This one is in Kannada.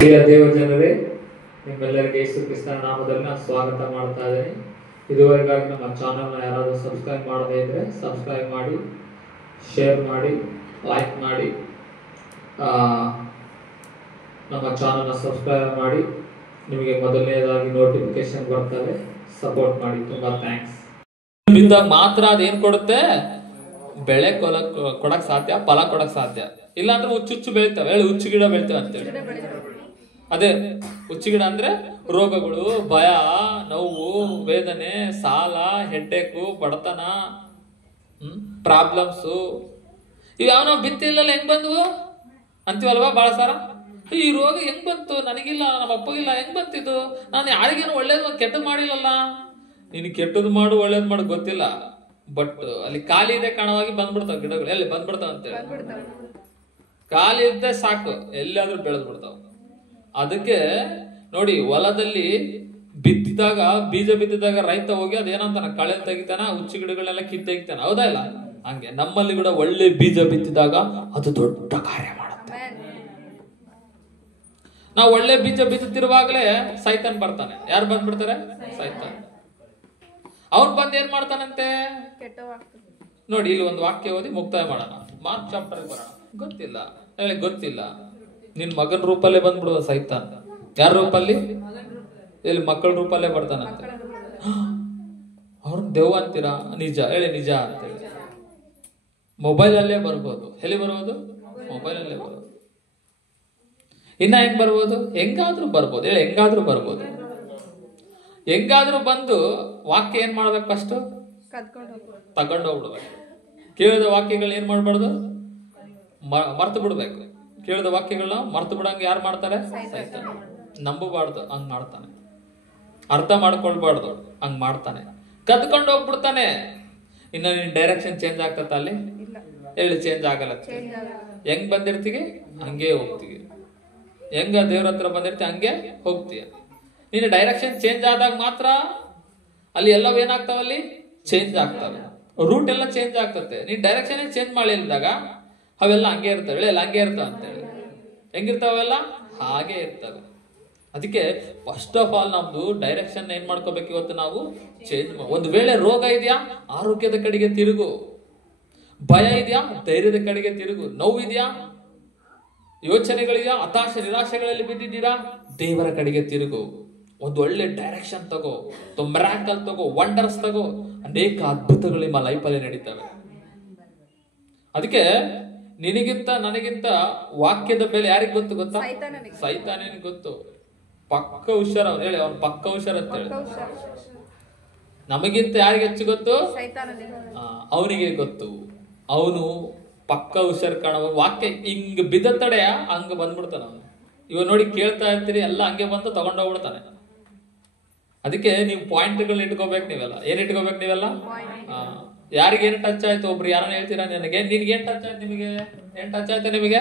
ಪ್ರಿಯ ದೇವ ಜನರೇ, ನಿಮ್ಮೆಲ್ಲರಿಗೆ ಯೇಸು ಕ್ರಿಸ್ತನ ನಾಮದಲ್ಲಿ ನಾನು ಸ್ವಾಗತ ಮಾಡ್ತಾ ಇದ್ದೀನಿ. ಇದುವರೆಗಾಗಿ ನಮ್ಮ ಚಾನಲ್ನ ಯಾರಾದರೂ ಸಬ್ಸ್ಕ್ರೈಬ್ ಮಾಡದೇ ಇದ್ದರೆ ಸಬ್ಸ್ಕ್ರೈಬ್ ಮಾಡಿ, ಶೇರ್ ಮಾಡಿ, ಲೈಕ್ ಮಾಡಿ, ನಮ್ಮ ಚಾನಲ್ನ ಸಬ್ಸ್ಕ್ರೈಬ್ ಮಾಡಿ. ನಿಮಗೆ ಮೊದಲನೇದಾಗಿ ನೋಟಿಫಿಕೇಶನ್ ಬರ್ತದೆ. ಸಪೋರ್ಟ್ ಮಾಡಿ. ತುಂಬಾ ಥ್ಯಾಂಕ್ಸ್. ಬಿದ್ದಾಗ ಮಾತ್ರ ಅದೇನು ಕೊಡುತ್ತೆ? ಬೆಳೆ ಕೊಡಕ್ ಸಾಧ್ಯ, ಫಲ ಕೊಡಕ್ ಸಾಧ್ಯ. ಇಲ್ಲಾಂದ್ರೆ ಹುಚ್ಚುಚ್ಚು ಬೆಳಿತಾವೆ, ಹುಚ್ಚು ಗಿಡ ಬೆಳಿತಾವೆ ಅಂತೇಳಿ. ಅದೇ ಹುಚ್ಚು ಗಿಡ ಅಂದ್ರೆ ರೋಗಗಳು, ಭಯ, ನೋವು, ವೇದನೆ, ಸಾಲ, ಹೆಡ್ಡೇಕು, ಬಡತನ, ಪ್ರಾಬ್ಲಮ್ಸ್ ಇವ್ ಯಾವ ನಾವು ಬಿತ್ತಿಲ್ಲ ಹೆಂಗ್ ಬಂದ್ವು ಅಂತೀವಲ್ವಾ ಬಹಳ ಸಾರ. ಈ ರೋಗ ಹೆಂಗ್ ಬಂತು? ನನಗಿಲ್ಲ, ನಮ್ಮ ಅಪ್ಪಗಿಲ್ಲ, ಹೆಂಗ್ ಬಂತಿದ್ದು? ನಾನು ಯಾರಿಗೇನು ಒಳ್ಳೇದು ಕೆಟ್ಟದ್ ಮಾಡಿಲ್ಲಲ್ಲ. ನೀನು ಕೆಟ್ಟದ್ ಮಾಡು, ಒಳ್ಳೇದ್ ಮಾಡು ಗೊತ್ತಿಲ್ಲ, ಬಟ್ ಅಲ್ಲಿ ಖಾಲಿ ಇದೆ ಕಾಣವಾಗಿ ಬಂದ್ಬಿಡ್ತಾವ ಗಿಡಗಳು. ಎಲ್ಲಿ ಬಂದ್ಬಿಡ್ತಾವ ಅಂತೇಳಿ ಖಾಲಿ ಇದ್ದೆ ಸಾಕು, ಎಲ್ಲಾದ್ರೂ ಬೆಳೆದ್ ಬಿಡ್ತಾವ. ಅದಕ್ಕೆ ನೋಡಿ, ಹೊಲದಲ್ಲಿ ಬಿತ್ತಿದಾಗ, ಬೀಜ ಬಿತ್ತಿದಾಗ ರೈತ ಹೋಗಿ ಅದೇನಂತಾನ, ಕಳೆ ತೆಗಿತಾನ, ಹುಚ್ಚು ಗಿಡಗಳೆಲ್ಲ ಕಿತ್ತು ತೆಗಿತಾನ, ಹೌದಾ ಇಲ್ಲ? ಹಂಗೆ ನಮ್ಮಲ್ಲಿ ಕೂಡ ಒಳ್ಳೆ ಬೀಜ ಬಿತ್ತಿದಾಗ ಅದು ದೊಡ್ಡ ಕಾರ್ಯ ಮಾಡುತ್ತೆ. ನಾವು ಒಳ್ಳೆ ಬೀಜ ಬಿತ್ತುತ್ತಿರುವಾಗಲೇ ಸೈತಾನ್ ಬರ್ತಾನೆ. ಯಾರು ಬಂದ್ಬಿಡ್ತಾರೆ? ಸೈತಾನ್. ಅವನ್ ಬಂದ್ ಏನ್ ಮಾಡ್ತಾನಂತೆ ನೋಡಿ. ಇಲ್ಲಿ ಒಂದು ವಾಕ್ಯ ಓದಿ ಮುಕ್ತಾಯ ಮಾಡೋಣ. ಮಾರ್ಕ್ ಚಾಪ್ಟರ್ ಬರೋಣ. ಗೊತ್ತಿಲ್ಲ ಹೇಳಿ, ಗೊತ್ತಿಲ್ಲ. ನಿನ್ ಮಗನ ರೂಪಲ್ಲೇ ಬಂದ್ಬಿಡುವ ಸೈತಾನ್. ಯಾರ ರೂಪಲ್ಲಿ? ಇಲ್ಲಿ ಮಕ್ಕಳ ರೂಪಲ್ಲೇ ಬರ್ತಾನಂತೆ. ಅವ್ರನ್ನ ದೆವ್ವ ಅಂತೀರಾ? ನಿಜ ಹೇಳಿ, ನಿಜ ಅಂತೇಳಿ. ಮೊಬೈಲ್ ಅಲ್ಲೇ ಬರ್ಬೋದು. ಎಲ್ಲಿ ಬರ್ಬೋದು? ಮೊಬೈಲ್ ಅಲ್ಲೇ ಬರ್ಬೋದು. ಇನ್ನ ಹೆಂಗ್ ಬರ್ಬೋದು? ಹೆಂಗಾದ್ರೂ ಬರ್ಬೋದು ಹೇಳಿ, ಹೆಂಗಾದ್ರೂ ಬರ್ಬೋದು. ಹೆಂಗಾದ್ರೂ ಬಂದು ವಾಕ್ಯ ಏನ್ ಮಾಡ್ಬೇಕು? ಫಸ್ಟ್ ತಗೊಂಡು ಹೋಗ್ಬಿಡ್ಬೇಕು. ಕೇಳಿದ ವಾಕ್ಯಗಳು ಏನ್ ಮಾಡ್ಬಾರ್ದು? ಮರ್ತು ಬಿಡ್ಬೇಕು. ಕೇಳಿದ ವಾಕ್ಯಗಳನ್ನ ಮರ್ತು ಬಿಡಂಗ ಯಾರು ಮಾಡ್ತಾರೆ? ಸೈತಾನ. ನಂಬಬಾರ್ದು, ಹಂಗ್ ಮಾಡ್ತಾನೆ. ಅರ್ಥ ಮಾಡ್ಕೊಳ್ಬಾರ್ದು, ಹಂಗ್ ಮಾಡ್ತಾನೆ. ಕದ್ಕೊಂಡು ಹೋಗ್ಬಿಡ್ತಾನೆ. ಇನ್ನ ನಿನ್ ಡೈರೆಕ್ಷನ್ ಚೇಂಜ್ ಆಗ್ತತ್ತ ಅಲ್ಲಿ? ಹೇಳಿ, ಚೇಂಜ್ ಆಗಲ್ಲ. ಹೆಂಗ್ ಬಂದಿರ್ತೀವಿ ಹಂಗೆ ಹೋಗ್ತೀವಿ. ಹೆಂಗ ದೇವ್ರ ಹತ್ರ ಬಂದಿರ್ತೀವಿ ಹಂಗೆ ಹೋಗ್ತೀಯ. ನಿನ್ನ ಡೈರೆಕ್ಷನ್ ಚೇಂಜ್ ಆದಾಗ ಮಾತ್ರ ಅಲ್ಲಿ ಎಲ್ಲವೂ ಏನಾಗ್ತಾವಲ್ಲಿ ಚೇಂಜ್ ಆಗ್ತವೆ. ರೂಟ್ ಎಲ್ಲ ಚೇಂಜ್ ಆಗ್ತದೆ. ನೀನ್ ಡೈರೆಕ್ಷನ್ ಚೇಂಜ್ ಮಾಡಿಲ್ದಾಗ ಅವೆಲ್ಲ ಹಂಗೆ ಇರ್ತವೆ. ಎಲ್ಲ ಹಂಗೆ ಇರ್ತಾವ ಅಂತೇಳಿ. ಹೆಂಗಿರ್ತಾವೆಲ್ಲ ಹಾಗೆ ಇರ್ತವೆ. ಅದಕ್ಕೆ ಫಸ್ಟ್ ಆಫ್ ಆಲ್ ನಮ್ದು ಡೈರೆಕ್ಷನ್ ಏನ್ ಮಾಡ್ಕೋಬೇಕು ಇವತ್ತು ನಾವು? ಚೇಂಜ್. ಒಂದು ವೇಳೆ ರೋಗ ಇದೆಯಾ, ಆರೋಗ್ಯದ ಕಡೆಗೆ ತಿರುಗು. ಭಯ ಇದೆಯಾ, ಧೈರ್ಯದ ಕಡೆಗೆ ತಿರುಗು. ನೋವು ಇದೆಯಾ, ಯೋಚನೆಗಳಿದೆಯಾ, ಹತಾಶೆ ನಿರಾಶೆಗಳಲ್ಲಿ ಬಿದ್ದಿದ್ದೀರಾ, ದೇವರ ಕಡೆಗೆ ತಿರುಗು. ಒಂದು ಒಳ್ಳೆ ಡೈರೆಕ್ಷನ್ ತಗೋ, ಮಿರಾಕಲ್ ತಗೋ, ವಂಡರ್ಸ್ ತಗೋ. ಅನೇಕ ಅದ್ಭುತಗಳು ನಿಮ್ಮ ಲೈಫಲ್ಲಿ ನಡೀತವೆ. ಅದಕ್ಕೆ ನಿನಗಿಂತ ನನಗಿಂತ ವಾಕ್ಯದ ಬೆಲೆ ಯಾರಿಗ್ ಗೊತ್ತು ಗೊತ್ತಾ? ಸೈತಾನಿಗೆ ಗೊತ್ತು. ಪಕ್ಕ ಹುಷಾರ. ಅವ್ನು ಹೇಳಿ, ಅವ್ನು ಪಕ್ಕ ಹುಷಾರ ಅಂತ ಹೇಳಿ. ನಮಗಿಂತ ಯಾರಿಗೆ ಹೆಚ್ಚು ಗೊತ್ತು? ಅವನಿಗೆ ಗೊತ್ತು. ಅವನು ಪಕ್ಕ ಹುಷಾರ್ ಕಾಣವ. ವಾಕ್ಯ ಹಿಂಗ್ ಬಿದ್ದ ತಡೆಯ ಹಂಗ ಬಂದ್ಬಿಡ್ತಾನ ಅವನು. ಇವ ನೋಡಿ, ಕೇಳ್ತಾ ಇರ್ತೀರಿ, ಎಲ್ಲ ಹಂಗೆ ಬಂದು ತಗೊಂಡೋಗ್ಬಿಡ್ತಾನೆ. ಅದಕ್ಕೆ ನೀವು ಪಾಯಿಂಟ್ಗಳನ್ನ ಇಟ್ಕೋಬೇಕು. ನೀವೆಲ್ಲ ಏನ್ ಇಟ್ಕೋಬೇಕು? ನೀವೆಲ್ಲ ಯಾರಿಗೇನು ಟಚ್ ಆಯ್ತು? ಒಬ್ರು ಯಾರನ್ನ ಹೇಳ್ತೀರಾ? ನಿನಗೆ ಏನ್ ಟಚ್ ಆಯ್ತು? ನಿಮಗೆ ಏನ್ ಟಚ್ ಆಯ್ತು? ನಿಮಗೆ